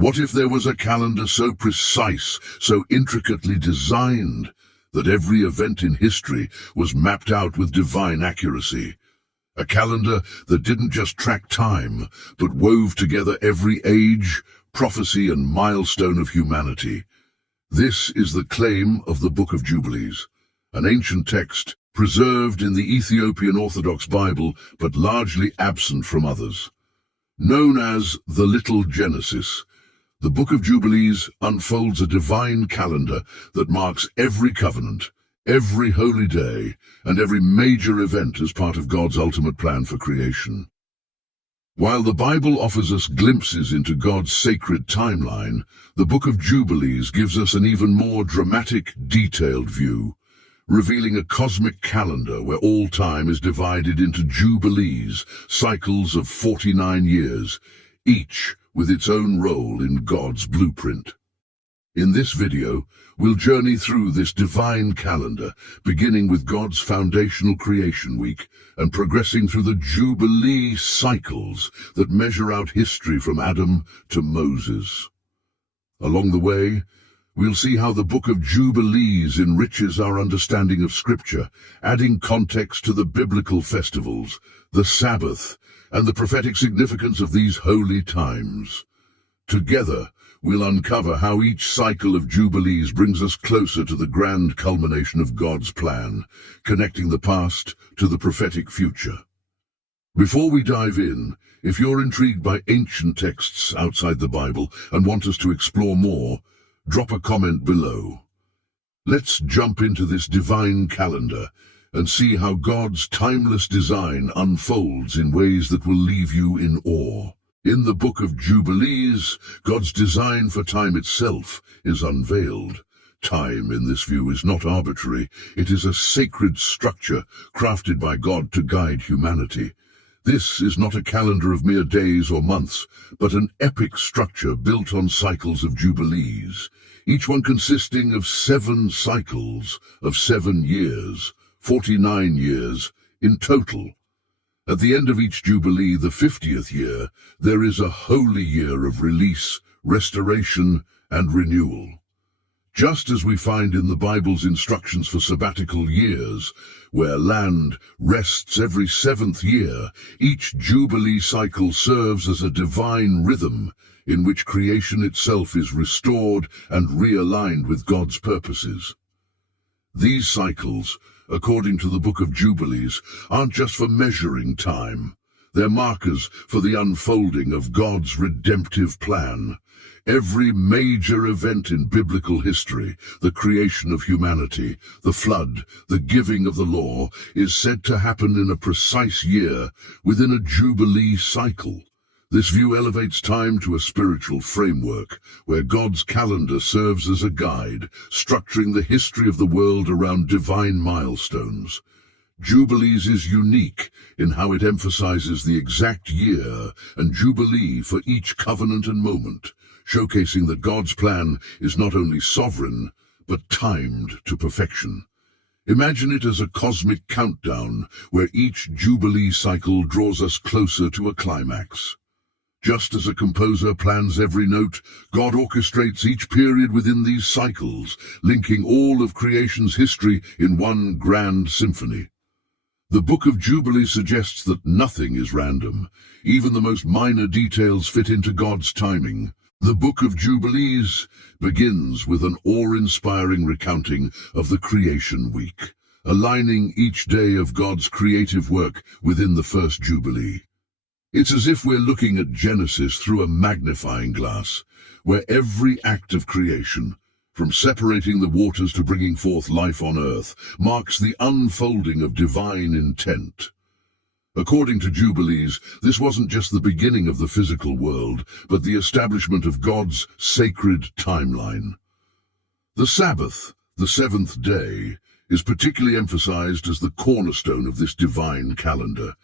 What if there was a calendar so precise, so intricately designed, that every event in history was mapped out with divine accuracy? A calendar that didn't just track time, but wove together every age, prophecy, and milestone of humanity. This is the claim of the Book of Jubilees, an ancient text preserved in the Ethiopian Orthodox Bible, but largely absent from others. Known as the Little Genesis, the Book of Jubilees unfolds a divine calendar that marks every covenant, every holy day, and every major event as part of God's ultimate plan for creation. While the Bible offers us glimpses into God's sacred timeline, the Book of Jubilees gives us an even more dramatic, detailed view, revealing a cosmic calendar where all time is divided into jubilees, cycles of 49 years, each with its own role in God's blueprint. In this video, we'll journey through this divine calendar, beginning with God's foundational creation week and progressing through the Jubilee cycles that measure out history from Adam to Moses. Along the way, we'll see how the Book of Jubilees enriches our understanding of Scripture, adding context to the biblical festivals, the Sabbath, and the prophetic significance of these holy times. Together, we'll uncover how each cycle of Jubilees brings us closer to the grand culmination of God's plan, connecting the past to the prophetic future. Before we dive in, if you're intrigued by ancient texts outside the Bible and want us to explore more, drop a comment below. Let's jump into this divine calendar and see how God's timeless design unfolds in ways that will leave you in awe. In the Book of Jubilees, God's design for time itself is unveiled. Time in this view is not arbitrary. It is a sacred structure crafted by God to guide humanity. This is not a calendar of mere days or months, but an epic structure built on cycles of Jubilees, each one consisting of 7 cycles of 7 years, 49 years in total. At the end of each Jubilee, the 50th year, there is a holy year of release, restoration, and renewal. Just as we find in the Bible's instructions for sabbatical years, where land rests every 7th year, each Jubilee cycle serves as a divine rhythm in which creation itself is restored and realigned with God's purposes. These cycles, according to the Book of Jubilees, aren't just for measuring time. They're markers for the unfolding of God's redemptive plan. Every major event in biblical history, the creation of humanity, the flood, the giving of the law, is said to happen in a precise year within a Jubilee cycle. This view elevates time to a spiritual framework, where God's calendar serves as a guide, structuring the history of the world around divine milestones. Jubilees is unique in how it emphasizes the exact year and jubilee for each covenant and moment, showcasing that God's plan is not only sovereign, but timed to perfection. Imagine it as a cosmic countdown, where each Jubilee cycle draws us closer to a climax. Just as a composer plans every note, God orchestrates each period within these cycles, linking all of creation's history in one grand symphony. The Book of Jubilees suggests that nothing is random. Even the most minor details fit into God's timing. The Book of Jubilees begins with an awe-inspiring recounting of the creation week, aligning each day of God's creative work within the first Jubilee. It's as if we're looking at Genesis through a magnifying glass, where every act of creation, from separating the waters to bringing forth life on earth, marks the unfolding of divine intent. According to Jubilees, this wasn't just the beginning of the physical world, but the establishment of God's sacred timeline. The Sabbath, the 7th day, is particularly emphasized as the cornerstone of this divine calendar.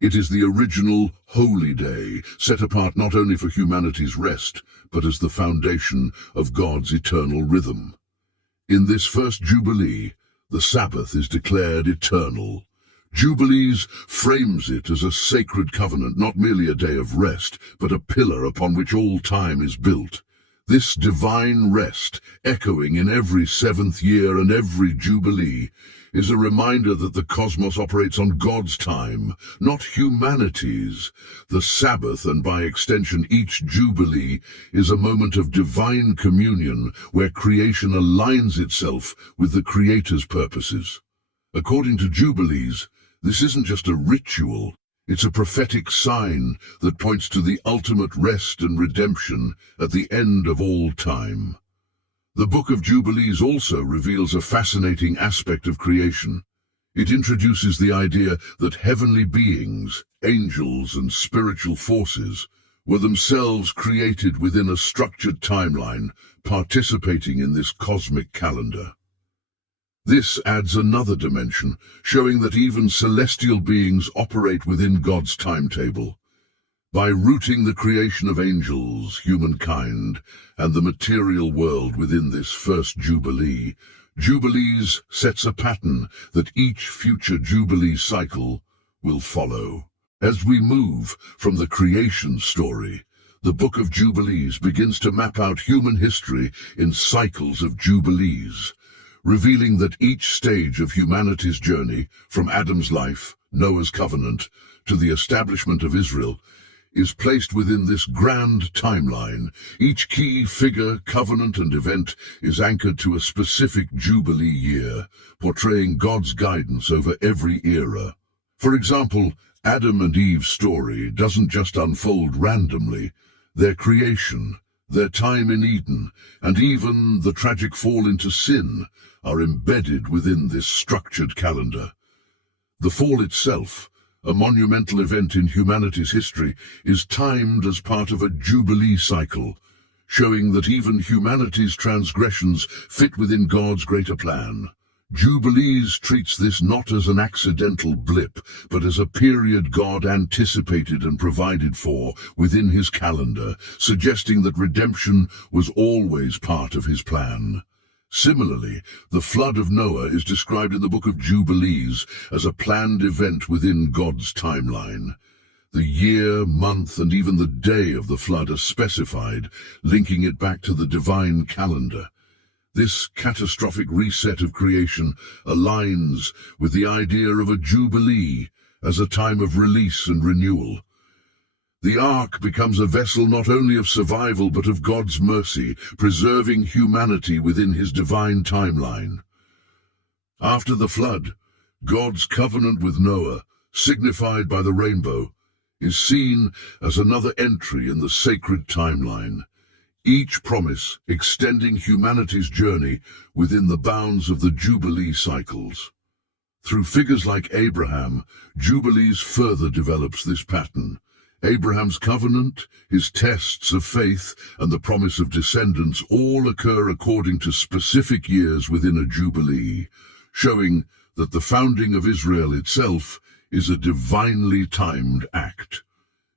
It is the original holy day, set apart not only for humanity's rest, but as the foundation of God's eternal rhythm. In this first Jubilee, the Sabbath is declared eternal, Jubilees frames it as a sacred covenant, not merely a day of rest, but a pillar upon which all time is built. This divine rest, echoing in every seventh year and every Jubilee, is a reminder that the cosmos operates on God's time, not humanity's. The Sabbath, and by extension each Jubilee, is a moment of divine communion where creation aligns itself with the Creator's purposes. According to Jubilees, this isn't just a ritual. It's a prophetic sign that points to the ultimate rest and redemption at the end of all time. The Book of Jubilees also reveals a fascinating aspect of creation. It introduces the idea that heavenly beings, angels and spiritual forces, were themselves created within a structured timeline, participating in this cosmic calendar. This adds another dimension, showing that even celestial beings operate within God's timetable. By rooting the creation of angels, humankind, and the material world within this first Jubilee, Jubilees sets a pattern that each future Jubilee cycle will follow. As we move from the creation story, the Book of Jubilees begins to map out human history in cycles of Jubilees, revealing that each stage of humanity's journey, from Adam's life, Noah's covenant, to the establishment of Israel, is placed within this grand timeline. Each key figure, covenant, and event is anchored to a specific Jubilee year, portraying God's guidance over every era. For example, Adam and Eve's story doesn't just unfold randomly. Their creation, their time in Eden, and even the tragic fall into sin are embedded within this structured calendar. The fall itself, a monumental event in humanity's history, is timed as part of a Jubilee cycle, showing that even humanity's transgressions fit within God's greater plan. Jubilees treats this not as an accidental blip, but as a period God anticipated and provided for within his calendar, suggesting that redemption was always part of his plan. Similarly, the flood of Noah is described in the Book of Jubilees as a planned event within God's timeline. The year, month, and even the day of the flood are specified, linking it back to the divine calendar. This catastrophic reset of creation aligns with the idea of a Jubilee as a time of release and renewal. The Ark becomes a vessel not only of survival but of God's mercy, preserving humanity within his divine timeline. After the flood, God's covenant with Noah, signified by the rainbow, is seen as another entry in the sacred timeline, each promise extending humanity's journey within the bounds of the Jubilee cycles. Through figures like Abraham, Jubilees further develops this pattern. Abraham's covenant, his tests of faith, and the promise of descendants all occur according to specific years within a Jubilee, showing that the founding of Israel itself is a divinely timed act.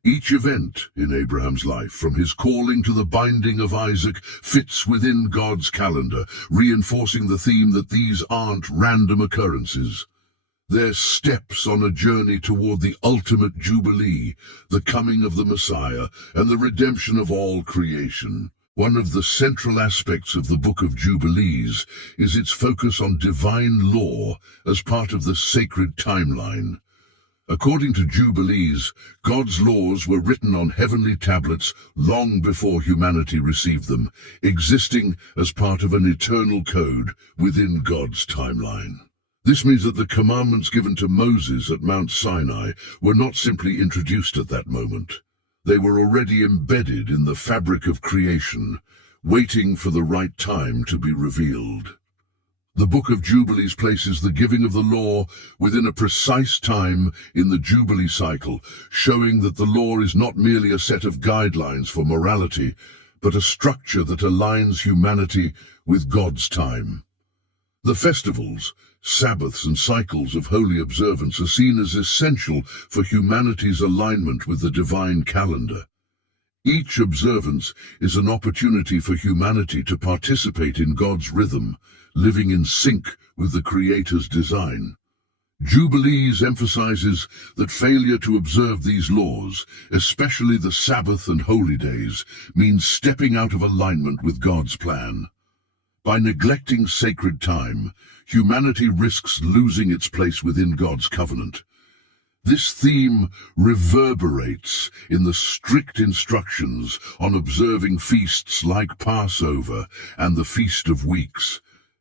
Each event in Abraham's life, from his calling to the binding of Isaac, fits within God's calendar, reinforcing the theme that these aren't random occurrences. They're steps on a journey toward the ultimate Jubilee, the coming of the Messiah, and the redemption of all creation. One of the central aspects of the Book of Jubilees is its focus on divine law as part of the sacred timeline. According to Jubilees, God's laws were written on heavenly tablets long before humanity received them, existing as part of an eternal code within God's timeline. This means that the commandments given to Moses at Mount Sinai were not simply introduced at that moment. They were already embedded in the fabric of creation, waiting for the right time to be revealed. The Book of Jubilees places the giving of the law within a precise time in the Jubilee cycle, showing that the law is not merely a set of guidelines for morality, but a structure that aligns humanity with God's time. The festivals, Sabbaths, and cycles of holy observance are seen as essential for humanity's alignment with the divine calendar. Each observance is an opportunity for humanity to participate in God's rhythm, living in sync with the Creator's design. Jubilees emphasizes that failure to observe these laws, especially the Sabbath and holy days, means stepping out of alignment with God's plan. By neglecting sacred time, humanity risks losing its place within God's covenant. This theme reverberates in the strict instructions on observing feasts like Passover and the Feast of Weeks,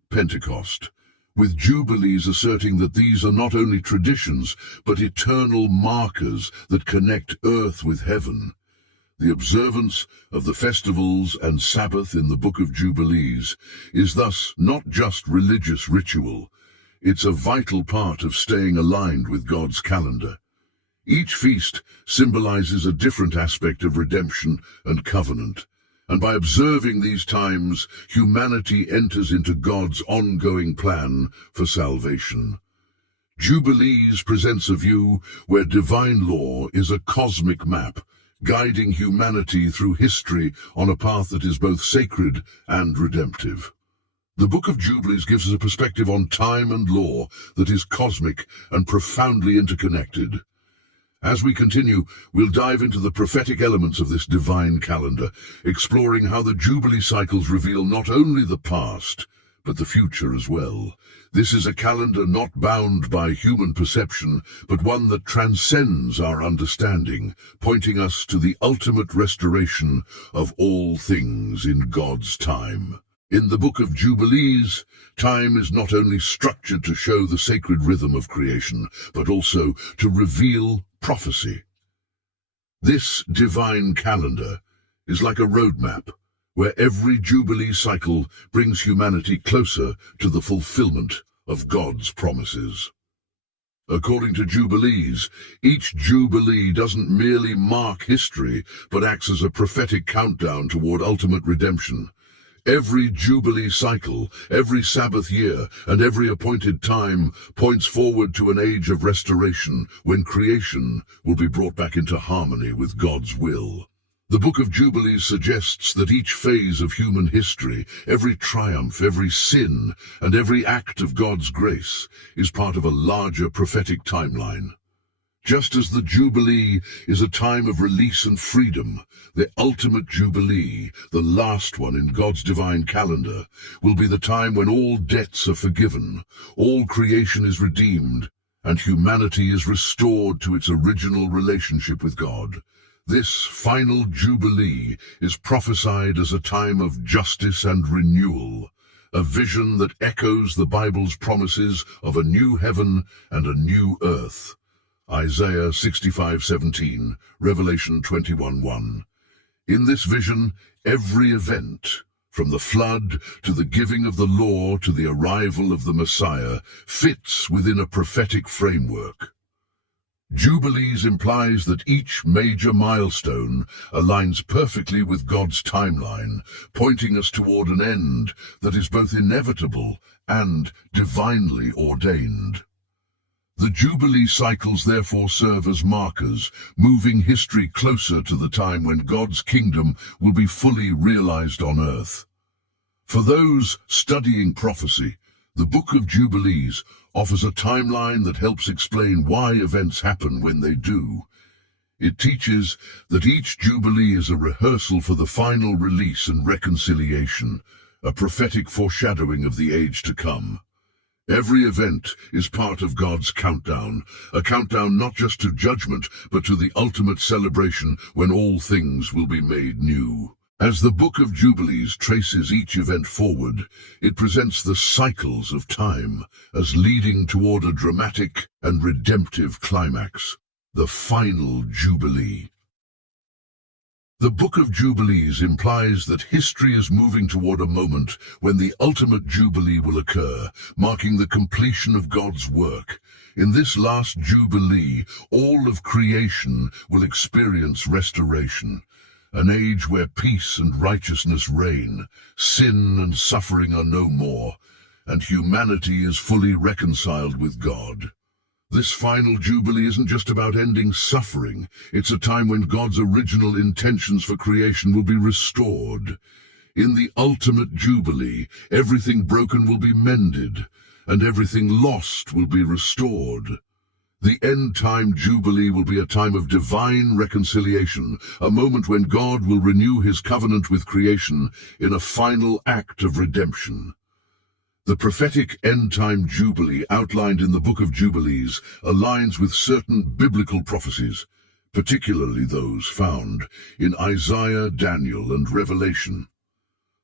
Pentecost, with Jubilees asserting that these are not only traditions, but eternal markers that connect earth with heaven. The observance of the festivals and Sabbath in the Book of Jubilees is thus not just religious ritual, it's a vital part of staying aligned with God's calendar. Each feast symbolizes a different aspect of redemption and covenant, and by observing these times, humanity enters into God's ongoing plan for salvation. Jubilees presents a view where divine law is a cosmic map, guiding humanity through history on a path that is both sacred and redemptive. The Book of Jubilees gives us a perspective on time and law that is cosmic and profoundly interconnected. As we continue, we'll dive into the prophetic elements of this divine calendar, exploring how the Jubilee cycles reveal not only the past, but the future as well. This is a calendar not bound by human perception, but one that transcends our understanding, pointing us to the ultimate restoration of all things in God's time. In the Book of Jubilees, time is not only structured to show the sacred rhythm of creation, but also to reveal prophecy. This divine calendar is like a roadmap, where every Jubilee cycle brings humanity closer to the fulfillment of God's promises. According to Jubilees, each Jubilee doesn't merely mark history, but acts as a prophetic countdown toward ultimate redemption. Every Jubilee cycle, every Sabbath year, and every appointed time points forward to an age of restoration when creation will be brought back into harmony with God's will. The Book of Jubilees suggests that each phase of human history, every triumph, every sin, and every act of God's grace is part of a larger prophetic timeline. Just as the Jubilee is a time of release and freedom, the ultimate Jubilee, the last one in God's divine calendar, will be the time when all debts are forgiven, all creation is redeemed, and humanity is restored to its original relationship with God. This final Jubilee is prophesied as a time of justice and renewal, a vision that echoes the Bible's promises of a new heaven and a new earth. Isaiah 65:17, Revelation 21:1. In this vision, every event, from the flood to the giving of the law to the arrival of the Messiah, fits within a prophetic framework. Jubilees implies that each major milestone aligns perfectly with God's timeline, pointing us toward an end that is both inevitable and divinely ordained. The Jubilee cycles therefore serve as markers, moving history closer to the time when God's kingdom will be fully realized on earth. For those studying prophecy, the Book of Jubilees offers a timeline that helps explain why events happen when they do. It teaches that each Jubilee is a rehearsal for the final release and reconciliation, a prophetic foreshadowing of the age to come. Every event is part of God's countdown, a countdown not just to judgment, but to the ultimate celebration when all things will be made new. As the Book of Jubilees traces each event forward, it presents the cycles of time as leading toward a dramatic and redemptive climax, the final Jubilee. The Book of Jubilees implies that history is moving toward a moment when the ultimate Jubilee will occur, marking the completion of God's work. In this last Jubilee, all of creation will experience restoration, an age where peace and righteousness reign, sin and suffering are no more, and humanity is fully reconciled with God. This final Jubilee isn't just about ending suffering. It's a time when God's original intentions for creation will be restored. In the ultimate Jubilee, everything broken will be mended, and everything lost will be restored. The end-time Jubilee will be a time of divine reconciliation, a moment when God will renew his covenant with creation in a final act of redemption. The prophetic end-time Jubilee outlined in the Book of Jubilees aligns with certain biblical prophecies, particularly those found in Isaiah, Daniel, and Revelation.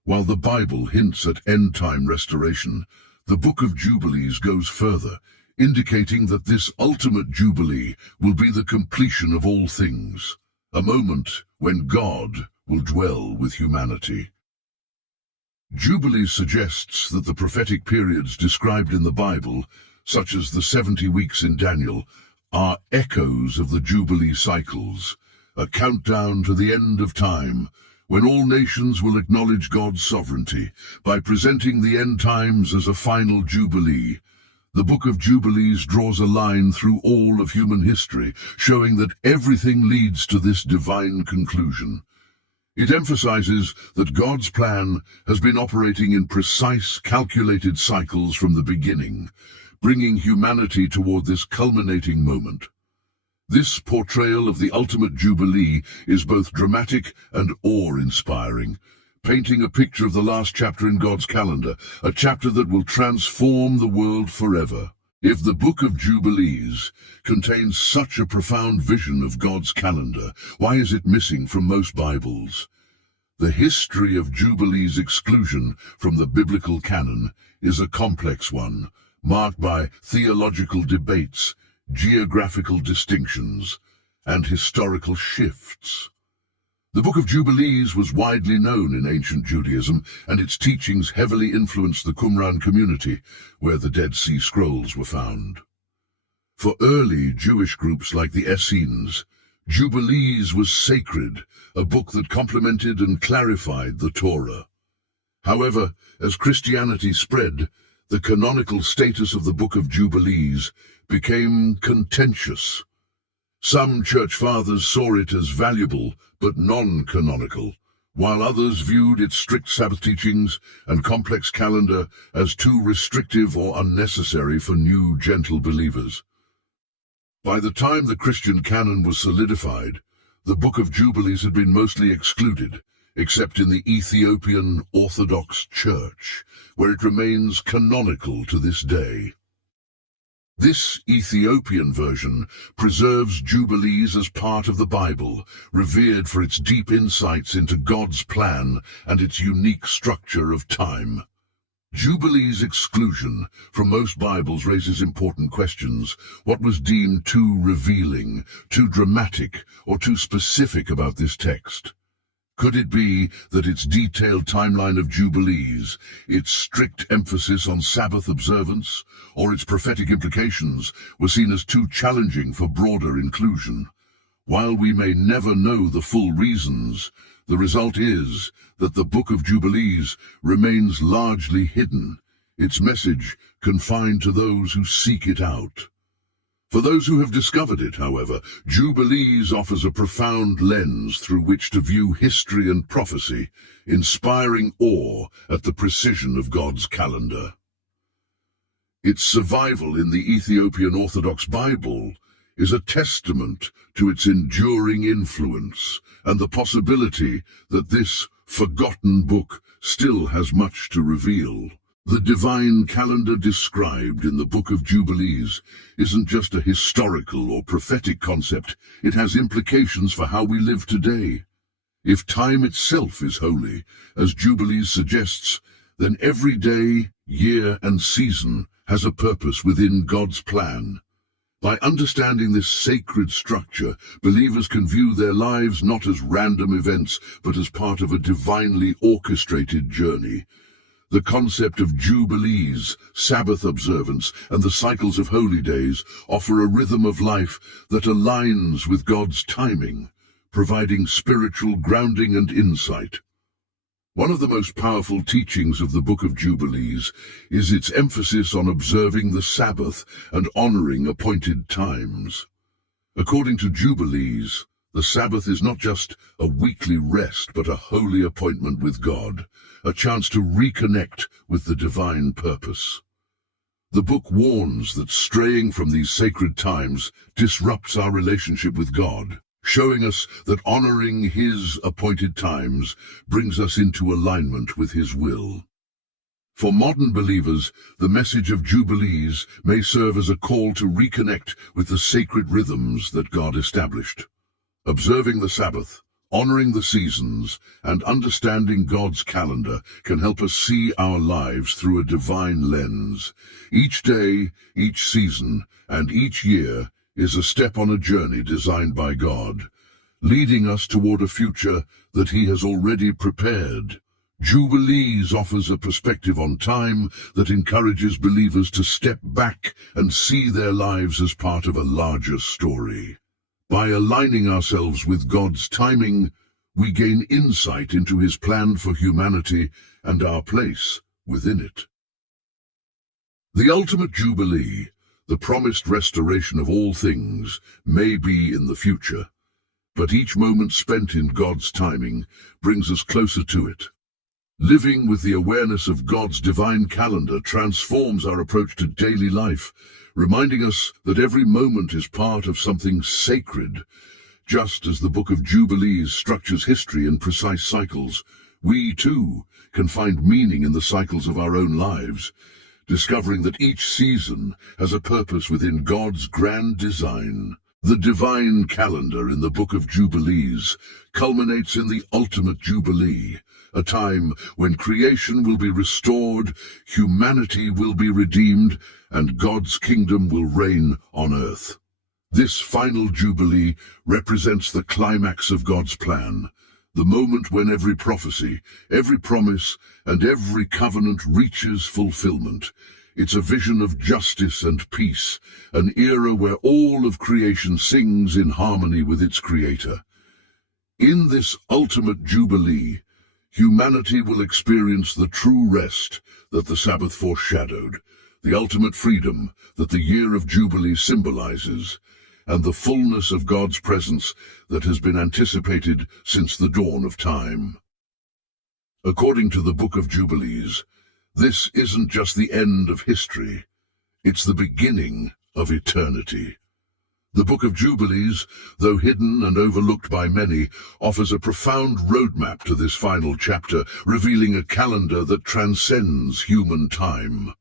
While the Bible hints at end-time restoration, the Book of Jubilees goes further, indicating that this ultimate Jubilee will be the completion of all things, a moment when God will dwell with humanity. Jubilee suggests that the prophetic periods described in the Bible, such as the 70 weeks in Daniel, are echoes of the Jubilee cycles, a countdown to the end of time, when all nations will acknowledge God's sovereignty by presenting the end times as a final Jubilee. The Book of Jubilees draws a line through all of human history, showing that everything leads to this divine conclusion. It emphasizes that God's plan has been operating in precise, calculated cycles from the beginning, bringing humanity toward this culminating moment. This portrayal of the ultimate Jubilee is both dramatic and awe-inspiring, painting a picture of the last chapter in God's calendar, a chapter that will transform the world forever. If the Book of Jubilees contains such a profound vision of God's calendar, why is it missing from most Bibles? The history of Jubilees' exclusion from the biblical canon is a complex one, marked by theological debates, geographical distinctions, and historical shifts. The Book of Jubilees was widely known in ancient Judaism, and its teachings heavily influenced the Qumran community, where the Dead Sea Scrolls were found. For early Jewish groups like the Essenes, Jubilees was sacred, a book that complemented and clarified the Torah. However, as Christianity spread, the canonical status of the Book of Jubilees became contentious. Some church fathers saw it as valuable but non-canonical, while others viewed its strict Sabbath teachings and complex calendar as too restrictive or unnecessary for new, gentle believers. By the time the Christian canon was solidified, the Book of Jubilees had been mostly excluded, except in the Ethiopian Orthodox Church, where it remains canonical to this day. This Ethiopian version preserves Jubilees as part of the Bible, revered for its deep insights into God's plan and its unique structure of time. Jubilees' exclusion from most Bibles raises important questions. What was deemed too revealing, too dramatic, or too specific about this text? Could it be that its detailed timeline of Jubilees, its strict emphasis on Sabbath observance, or its prophetic implications were seen as too challenging for broader inclusion? While we may never know the full reasons, the result is that the Book of Jubilees remains largely hidden, its message confined to those who seek it out. For those who have discovered it, however, Jubilees offers a profound lens through which to view history and prophecy, inspiring awe at the precision of God's calendar. Its survival in the Ethiopian Orthodox Bible is a testament to its enduring influence and the possibility that this forgotten book still has much to reveal. The divine calendar described in the Book of Jubilees isn't just a historical or prophetic concept, it has implications for how we live today. If time itself is holy, as Jubilees suggests, then every day, year, and season has a purpose within God's plan. By understanding this sacred structure, believers can view their lives not as random events, but as part of a divinely orchestrated journey. The concept of Jubilees, Sabbath observance, and the cycles of holy days offer a rhythm of life that aligns with God's timing, providing spiritual grounding and insight. One of the most powerful teachings of the Book of Jubilees is its emphasis on observing the Sabbath and honoring appointed times. According to Jubilees, the Sabbath is not just a weekly rest, but a holy appointment with God, a chance to reconnect with the divine purpose. The book warns that straying from these sacred times disrupts our relationship with God, showing us that honoring His appointed times brings us into alignment with His will. For modern believers, the message of Jubilees may serve as a call to reconnect with the sacred rhythms that God established. Observing the Sabbath, honoring the seasons, and understanding God's calendar can help us see our lives through a divine lens. Each day, each season, and each year is a step on a journey designed by God, leading us toward a future that He has already prepared. Jubilees offers a perspective on time that encourages believers to step back and see their lives as part of a larger story. By aligning ourselves with God's timing, we gain insight into His plan for humanity and our place within it. The ultimate Jubilee, the promised restoration of all things, may be in the future, but each moment spent in God's timing brings us closer to it. Living with the awareness of God's divine calendar transforms our approach to daily life, reminding us that every moment is part of something sacred. Just as the Book of Jubilees structures history in precise cycles, we too can find meaning in the cycles of our own lives, discovering that each season has a purpose within God's grand design. The divine calendar in the Book of Jubilees culminates in the ultimate Jubilee, a time when creation will be restored, humanity will be redeemed, and God's kingdom will reign on earth. This final Jubilee represents the climax of God's plan, the moment when every prophecy, every promise, and every covenant reaches fulfillment. It's a vision of justice and peace, an era where all of creation sings in harmony with its Creator. In this ultimate Jubilee, humanity will experience the true rest that the Sabbath foreshadowed, the ultimate freedom that the year of Jubilee symbolizes, and the fullness of God's presence that has been anticipated since the dawn of time. According to the Book of Jubilees, this isn't just the end of history, it's the beginning of eternity. The Book of Jubilees, though hidden and overlooked by many, offers a profound roadmap to this final chapter, revealing a calendar that transcends human time.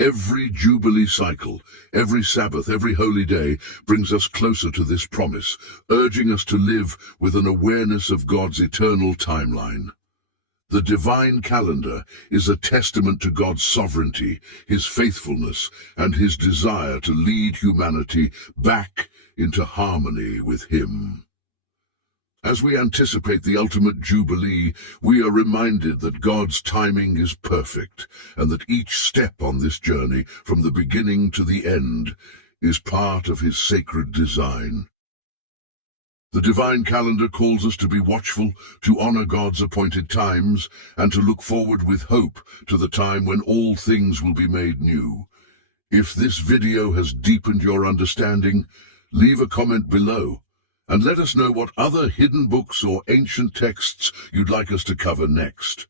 Every Jubilee cycle, every Sabbath, every holy day brings us closer to this promise, urging us to live with an awareness of God's eternal timeline. The divine calendar is a testament to God's sovereignty, His faithfulness, and His desire to lead humanity back into harmony with Him. As we anticipate the ultimate Jubilee, we are reminded that God's timing is perfect, and that each step on this journey, from the beginning to the end, is part of His sacred design. The divine calendar calls us to be watchful, to honor God's appointed times, and to look forward with hope to the time when all things will be made new. If this video has deepened your understanding, leave a comment below, and let us know what other hidden books or ancient texts you'd like us to cover next.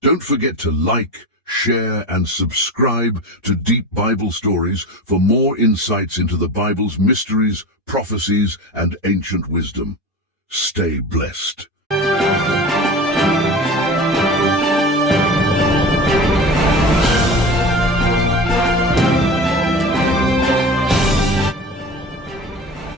Don't forget to like, share, and subscribe to Deep Bible Stories for more insights into the Bible's mysteries, prophecies, and ancient wisdom. Stay blessed.